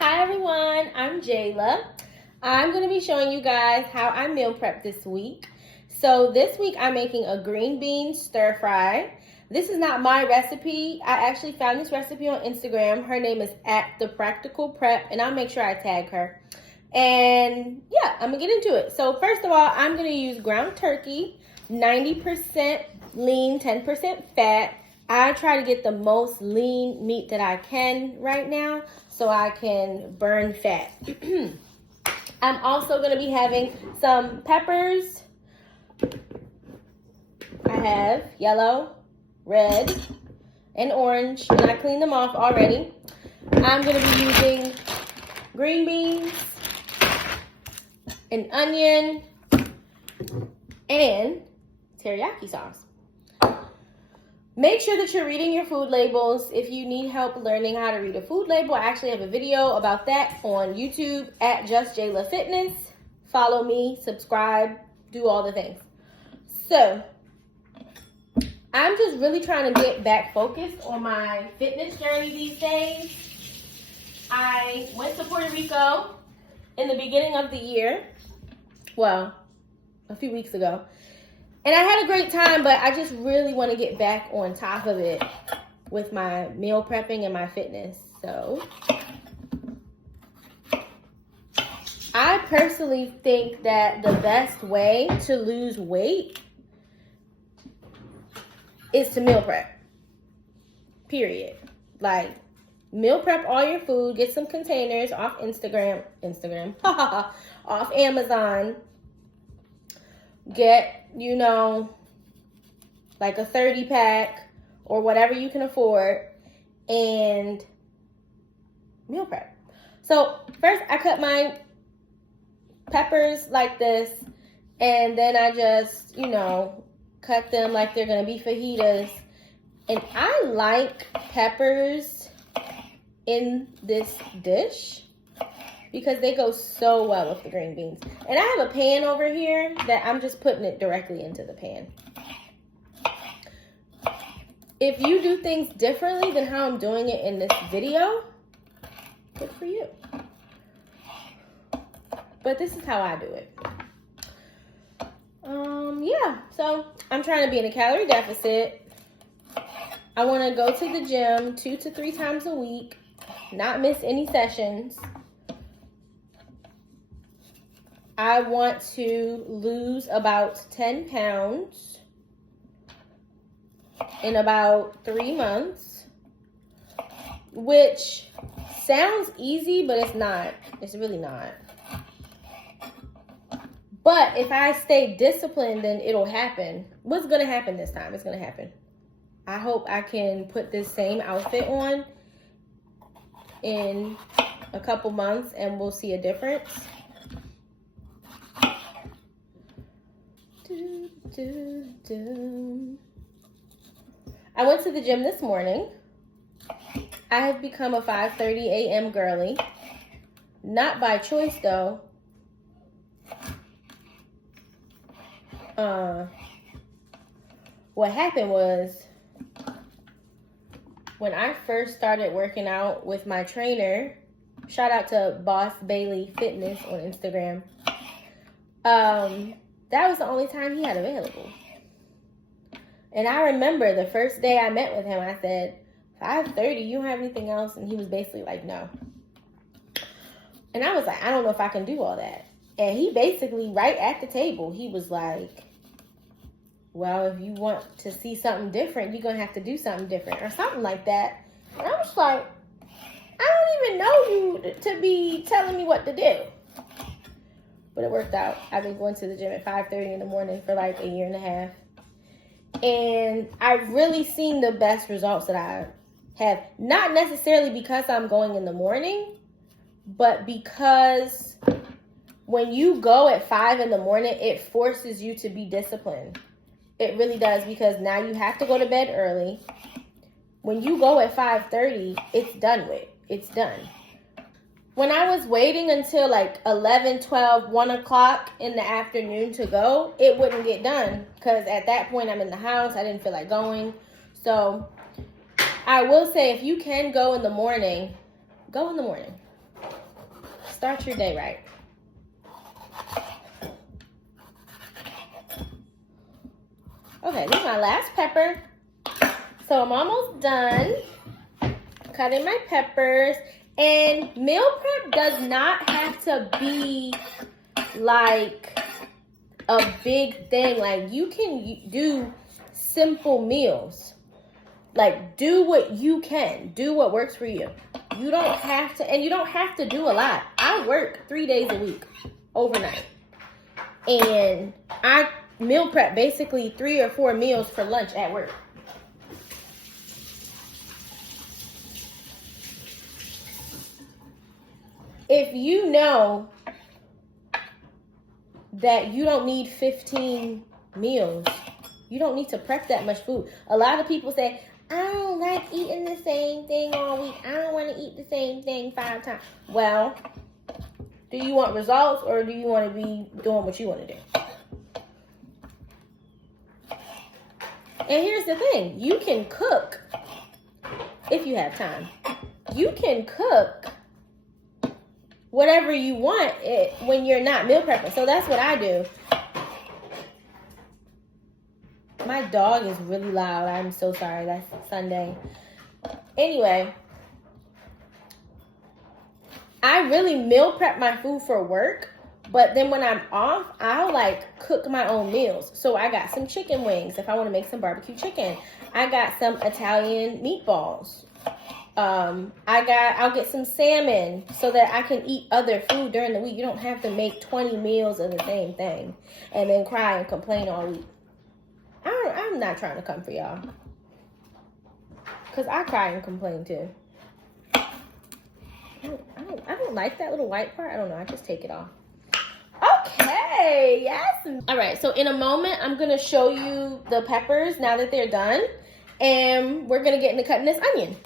Hi everyone, I'm Jayla. I'm going to be showing you guys how I meal prep this week. So this week I'm making a green bean stir fry. This is not my recipe. I actually found this recipe on Instagram. Her name is @thepracticalprep, and I'll make sure I tag her. And yeah, I'm going to get into it. So first of all, I'm going to use ground turkey, 90% lean, 10% fat. I try to get the most lean meat that I can right now so I can burn fat. I'm also going to be having some peppers. I have yellow, red, and orange, and I cleaned them off already. I'm going to be using green beans, an onion, and teriyaki sauce. Make sure that you're reading your food labels. If you need help learning how to read a food label, I actually have a video about that on YouTube @JustJaylaFitness. Follow me, subscribe, do all the things. So, I'm just really trying to get back focused on my fitness journey these days. I went to Puerto Rico in the beginning of the year. Well, a few weeks ago. And I had a great time, but I just really want to get back on top of it with my meal prepping and my fitness. So I personally think that the best way to lose weight is to meal prep. Period. Like, meal prep all your food, get some containers off Instagram, off Amazon. Get, like a 30 pack or whatever you can afford and meal prep. So first I cut my peppers like this, and then I just, cut them like they're going to be fajitas. And I like peppers in this dish because they go so well with the green beans. And I have a pan over here that I'm just putting it directly into the pan. If you do things differently than how I'm doing it in this video, good for you. But this is how I do it. Yeah, so I'm trying to be in a calorie deficit. I want to go to the gym 2 to 3 times a week, not miss any sessions. I want to lose about 10 pounds in about 3 months, which sounds easy, but it's not. It's really not. But if I stay disciplined, then it'll happen. What's going to happen this time? It's going to happen. I hope I can put this same outfit on in a couple months and we'll see a difference. I went to the gym this morning. I have become a 5:30 a.m. girly. Not by choice, though. What happened was, when I first started working out with my trainer, shout out to Boss Bailey Fitness on Instagram, that was the only time he had available. And I remember the first day I met with him, I said, 5:30, you don't have anything else? And he was basically like, no. And I was like, I don't know if I can do all that. And he basically, right at the table, he was like, well, if you want to see something different, you're going to have to do something different or something like that. And I was like, I don't even know you to be telling me what to do. But it worked out. I've been going to the gym at 5:30 in the morning for like a year and a half. And I've really seen the best results that I have. Not necessarily because I'm going in the morning, but because when you go at 5 in the morning, it forces you to be disciplined. It really does, because now you have to go to bed early. When you go at 5:30, it's done with. It's done. When I was waiting until like 11, 12, 1 o'clock in the afternoon to go, it wouldn't get done because at that point I'm in the house. I didn't feel like going. So I will say, if you can go in the morning, go in the morning. start your day right. Okay, this is my last pepper. So I'm almost done cutting my peppers. And meal prep does not have to be like a big thing. Like, you can do simple meals. Like, do what you can. Do what works for you. You don't have to, and you don't have to do a lot. I work 3 days a week, overnight. And I meal prep basically 3 or 4 meals for lunch at work. If you know that you don't need 15 meals, you don't need to prep that much food. A lot of people say, I don't like eating the same thing all week. I don't want to eat the same thing 5 times. Well, do you want results, or do you want to be doing what you want to do? And here's the thing. You can cook if you have time. You can cook whatever you want when you're not meal prepping. So that's what I do. My dog is really loud. I'm so sorry. That's Sunday. Anyway, I really meal prep my food for work. But then when I'm off, I'll like cook my own meals. So I got some chicken wings if I want to make some barbecue chicken. I got some Italian meatballs. I'll get some salmon so that I can eat other food during the week. You don't have to make 20 meals of the same thing and then cry and complain all week. I'm not trying to come for y'all, because I cry and complain too. I don't like that little white part. I don't know. I just take it off. Okay, yes. All right, so in a moment, I'm going to show you the peppers now that they're done. And we're going to get into cutting this onion.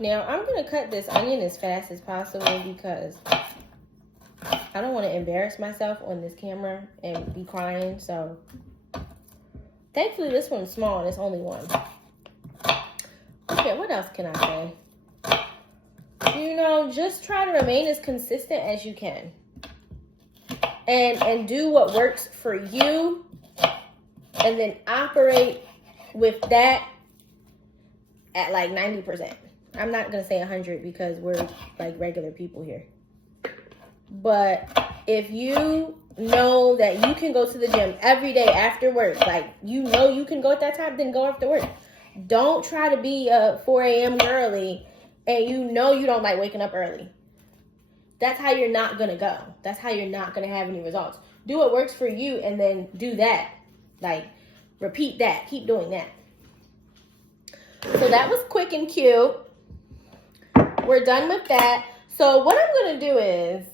Now, I'm going to cut this onion as fast as possible because I don't want to embarrass myself on this camera and be crying. So, thankfully, this one's small and it's only one. Okay, what else can I say? You know, just try to remain as consistent as you can. And do what works for you. And then operate with that at like 90%. I'm not going to say 100 because we're like regular people here. But if you know that you can go to the gym every day after work, like you know you can go at that time, then go after work. Don't try to be a 4 a.m. girly and you know you don't like waking up early. That's how you're not going to go. That's how you're not going to have any results. Do what works for you and then do that. Like, repeat that. Keep doing that. So that was quick and cute. We're done with that. So what I'm going to do is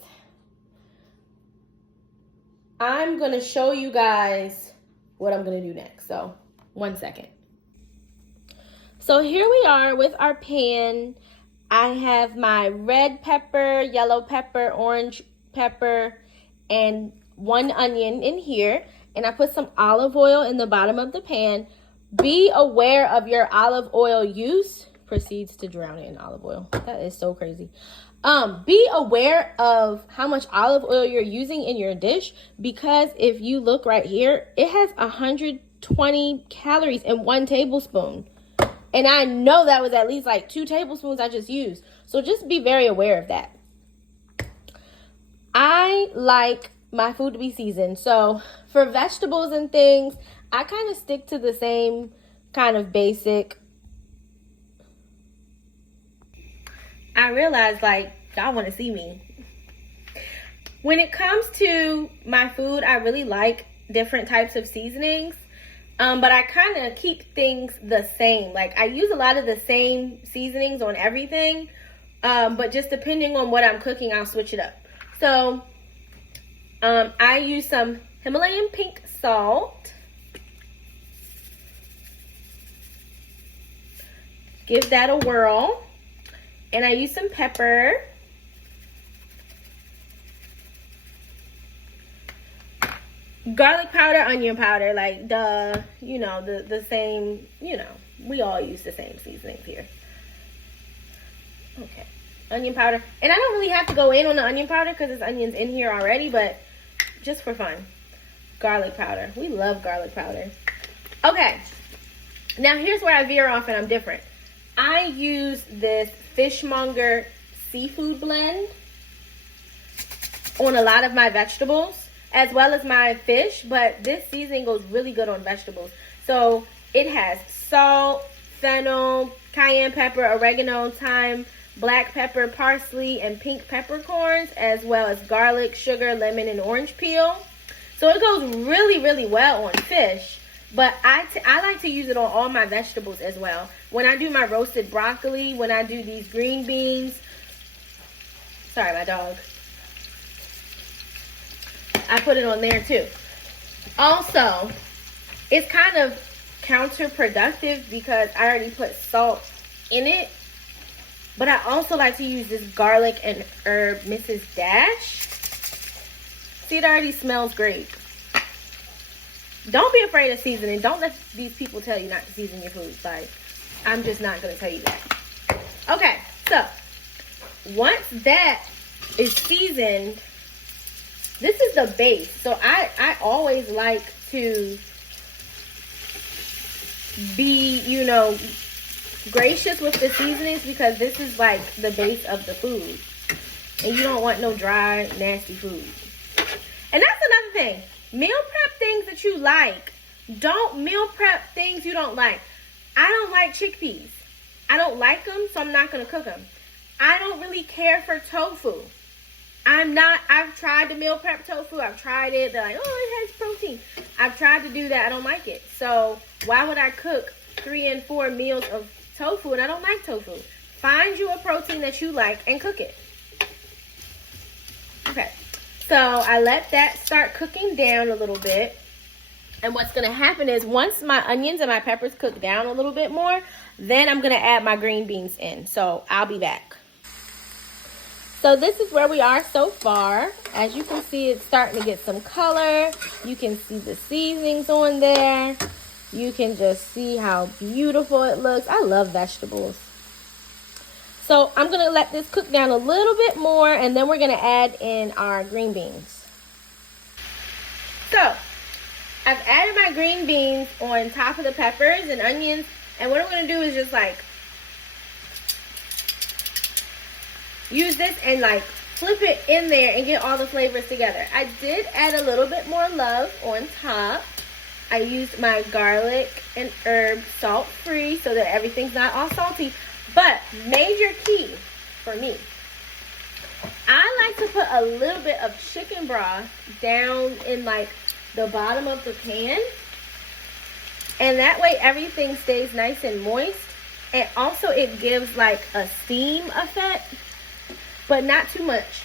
I'm going to show you guys what I'm going to do next. So 1 second. So here we are with our pan. I have my red pepper, yellow pepper, orange pepper, and 1 onion in here. And I put some olive oil in the bottom of the pan. Be aware of your olive oil use. Proceeds to drown it in olive oil. That is so crazy. Be aware of how much olive oil you're using in your dish, because if you look right here, it has 120 calories in 1 tablespoon. And I know that was at least like 2 tablespoons I just used. So just be very aware of that. I like my food to be seasoned. So for vegetables and things, I kind of stick to the same kind of basic. I realize, like, y'all want to see me. When it comes to my food, I really like different types of seasonings. But I kind of keep things the same. Like, I use a lot of the same seasonings on everything. But just depending on what I'm cooking, I'll switch it up. So, I use some Himalayan pink salt. Give that a whirl. And I use some pepper. Garlic powder, onion powder, like the same, we all use the same seasonings here. Okay. onion powder. And I don't really have to go in on the onion powder because there's onions in here already, but just for fun. Garlic powder. We love garlic powder. Okay. Now here's where I veer off and I'm different. I use this Fishmonger seafood blend on a lot of my vegetables as well as my fish, but this seasoning goes really good on vegetables. So it has salt, fennel, cayenne pepper, oregano, thyme, black pepper, parsley, and pink peppercorns, as well as garlic, sugar, lemon, and orange peel. So it goes really, really well on fish, but I like to use it on all my vegetables as well. When I do my roasted broccoli, when I do these green beans, sorry, my dog, I put it on there too. Also, it's kind of counterproductive because I already put salt in it, but I also like to use this garlic and herb Mrs. Dash. See, it already smells great. Don't be afraid of seasoning. Don't let these people tell you not to season your food. Like, I'm just not going to tell you that. Okay, so once that is seasoned, this is the base. So I always like to be, you know, gracious with the seasonings because this is like the base of the food. And you don't want no dry, nasty food. And that's another thing. Meal prep things that you like. Don't meal prep things you don't like. I don't like chickpeas. I don't like them, so I'm not going to cook them. I don't really care for tofu. I've tried to meal prep tofu. I've tried it. They're like, oh, it has protein. I've tried to do that. I don't like it. So why would I cook 3 and 4 meals of tofu and I don't like tofu? Find you a protein that you like and cook it. Okay. So I let that start cooking down a little bit. And what's going to happen is once my onions and my peppers cook down a little bit more, then I'm going to add my green beans in. So I'll be back. So this is where we are so far. As you can see, it's starting to get some color. You can see the seasonings on there. You can just see how beautiful it looks. I love vegetables. So I'm going to let this cook down a little bit more, and then we're going to add in our green beans. So I've added my green beans on top of the peppers and onions, and what I'm going to do is just like use this and like flip it in there and get all the flavors together. I did add a little bit more love on top. I used my garlic and herb salt-free so that everything's not all salty. But major key for me, I like to put a little bit of chicken broth down in like the bottom of the pan. And that way everything stays nice and moist. And also it gives like a steam effect, but not too much.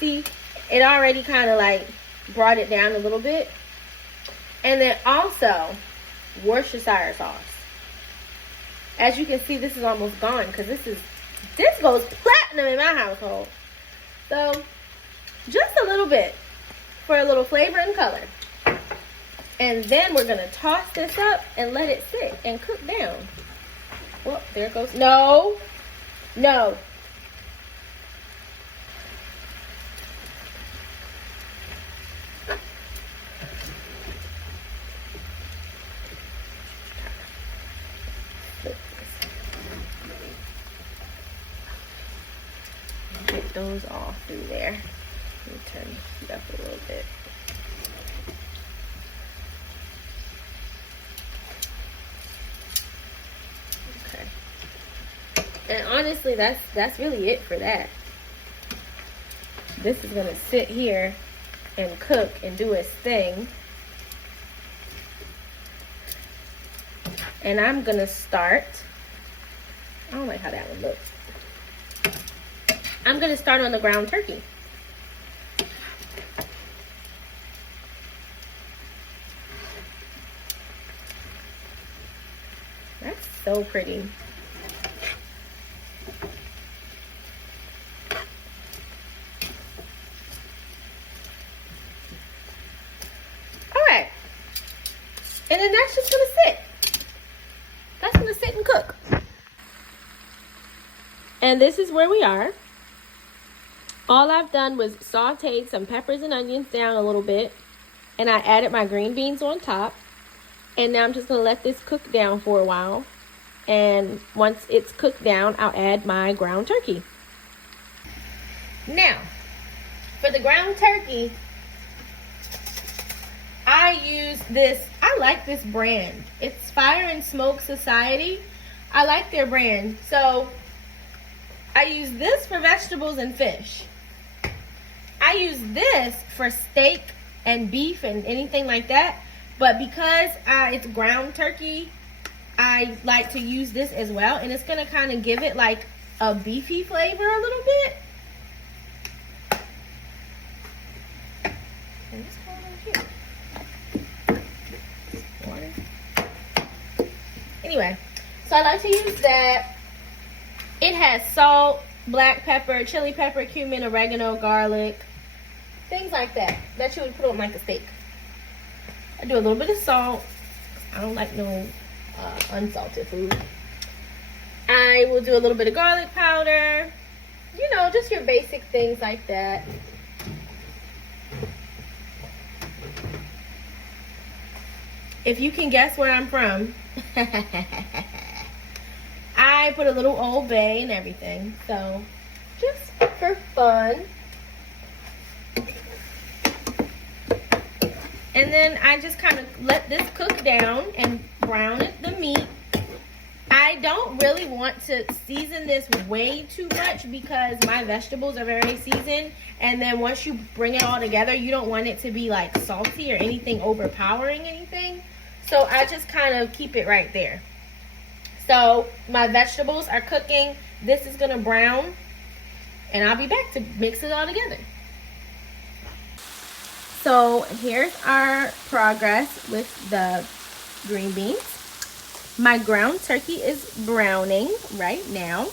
See, it already kind of like brought it down a little bit. And then also Worcestershire sauce. As you can see, this is almost gone because this goes platinum in my household. So just a little bit for a little flavor and color. And then we're going to toss this up and let it sit and cook down. Well, there it goes. No. No. Get those all through there. Let me turn this up a little bit. Okay. And honestly, that's really it for that. This is gonna sit here and cook and do its thing. And I'm gonna start. I don't like how that one looks. I'm going to start on the ground turkey. That's so pretty. All right. And then that's just going to sit. That's going to sit and cook. And this is where we are. All I've done was sauteed some peppers and onions down a little bit. And I added my green beans on top. And now I'm just going to let this cook down for a while. And once it's cooked down, I'll add my ground turkey. Now, for the ground turkey, I use this. I like this brand. It's Fire and Smoke Society. I like their brand. So I use this for vegetables and fish. I use this for steak and beef and anything like that. But because it's ground turkey, I like to use this as well. And it's going to kind of give it like a beefy flavor a little bit. And what's going on here? Water. Anyway, so I like to use that. It has salt, black pepper, chili pepper, cumin, oregano, garlic, things like that you would put on like a steak. I do a little bit of salt. I don't like no unsalted food. I will do a little bit of garlic powder. You know, just your basic things like that. If you can guess where I'm from, I put a little Old Bay and everything. So, just for fun. And then I just kind of let this cook down and brown the meat. I don't really want to season this way too much because my vegetables are very seasoned. And then once you bring it all together, you don't want it to be like salty or anything overpowering anything. So I just kind of keep it right there. So my vegetables are cooking. This is going to brown. And I'll be back to mix it all together. So here's our progress with the green beans. My ground turkey is browning right now.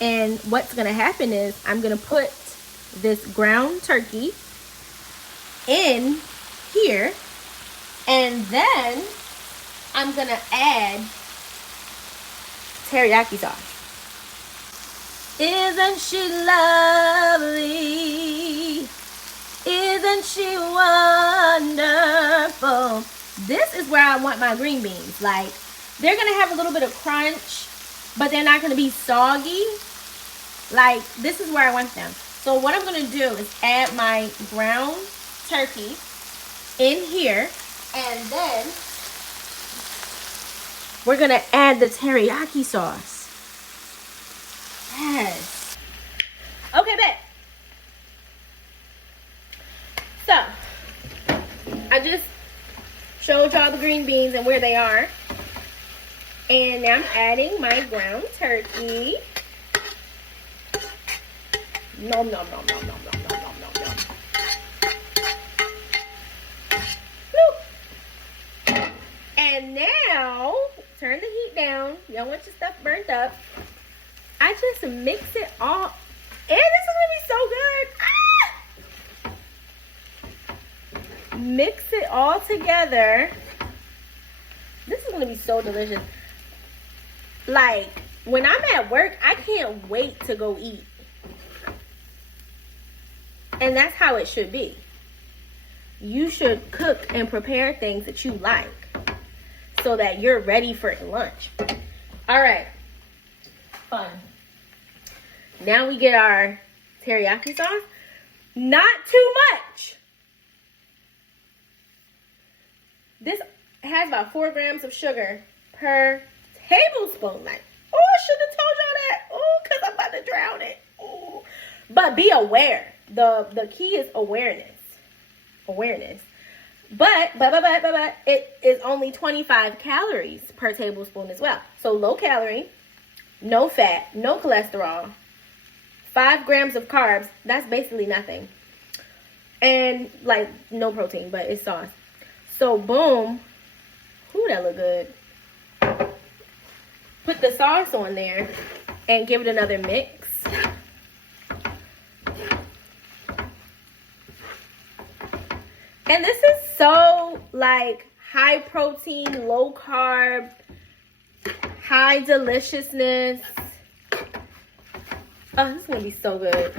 And what's going to happen is I'm going to put this ground turkey in here. And then I'm going to add teriyaki sauce. Isn't she lovely? Isn't she wonderful? This is where I want my green beans. Like, they're going to have a little bit of crunch, but they're not going to be soggy. Like, this is where I want them. So what I'm going to do is add my ground turkey in here. And then we're going to add the teriyaki sauce. Yes. Okay, babe. So, I just showed y'all the green beans and where they are. And now I'm adding my ground turkey. Nom, nom, nom, nom, nom, nom, nom, nom, nom, nom. And now, turn the heat down. You don't want your stuff burnt up. I just mix it all. And this is going to be so good. Ah! Mix it all together. This is going to be so delicious. Like, when I'm at work, I can't wait to go eat. And that's how it should be. You should cook and prepare things that you like so that you're ready for lunch. All right. Fun. Now we get our teriyaki sauce. Not too much. This has about 4 grams of sugar per tablespoon. Like, oh, I should have told y'all that. Oh, because I'm about to drown it. Oh. But be aware. The key is awareness. Awareness. But it is only 25 calories per tablespoon as well. So low calorie, no fat, no cholesterol, 5 grams of carbs. That's basically nothing. And like no protein, but it's sauce. So boom. Ooh, that look good. Put the sauce on there and give it another mix. And this is so like high protein, low carb, high deliciousness. Oh, this is gonna be so good.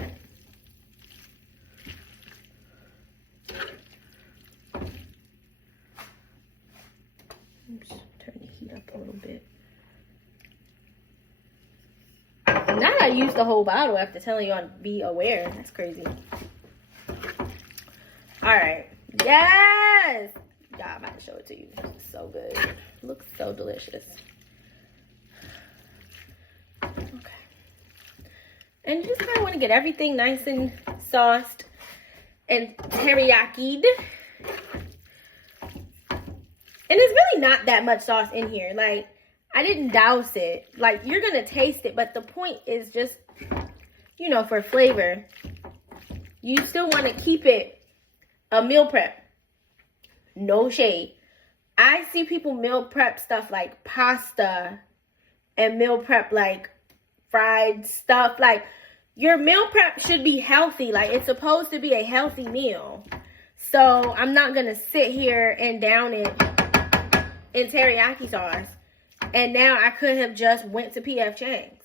Just turn the heat up a little bit. Now I used the whole bottle after telling y'all to be aware. That's crazy. Alright. Yes! Y'all, I'm about to show it to you. It's so good. It looks so delicious. Okay. And you just kind of want to get everything nice and sauced and teriyaki-ed. And there's really not that much sauce in here. Like, I didn't douse it. Like, you're going to taste it. But the point is just, you know, for flavor. You still want to keep it a meal prep. No shade. I see people meal prep stuff like pasta and meal prep like fried stuff. Like, your meal prep should be healthy. Like, it's supposed to be a healthy meal. So, I'm not going to sit here and down it in teriyaki sauce. And now I could have just went to P.F. Chang's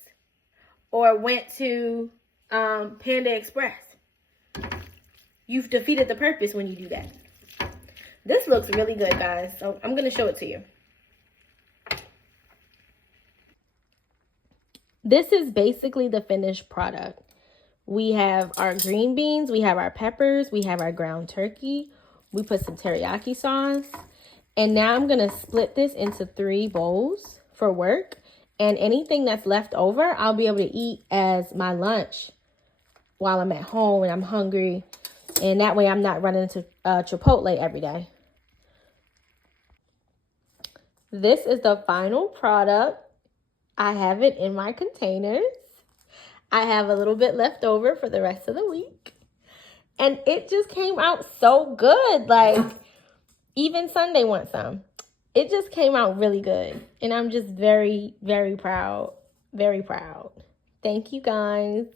or went to Panda Express. You've defeated the purpose when you do that. This looks really good, guys. So I'm going to show it to you. This is basically the finished product. We have our green beans, we have our peppers, we have our ground turkey. We put some teriyaki sauce. And now I'm going to split this into 3 bowls for work. And anything that's left over, I'll be able to eat as my lunch while I'm at home and I'm hungry. And that way I'm not running to Chipotle every day. This is the final product. I have it in my containers. I have a little bit left over for the rest of the week. And it just came out so good. Like, even Sunday wants some. It just came out really good. And I'm just very, very proud. Very proud. Thank you, guys.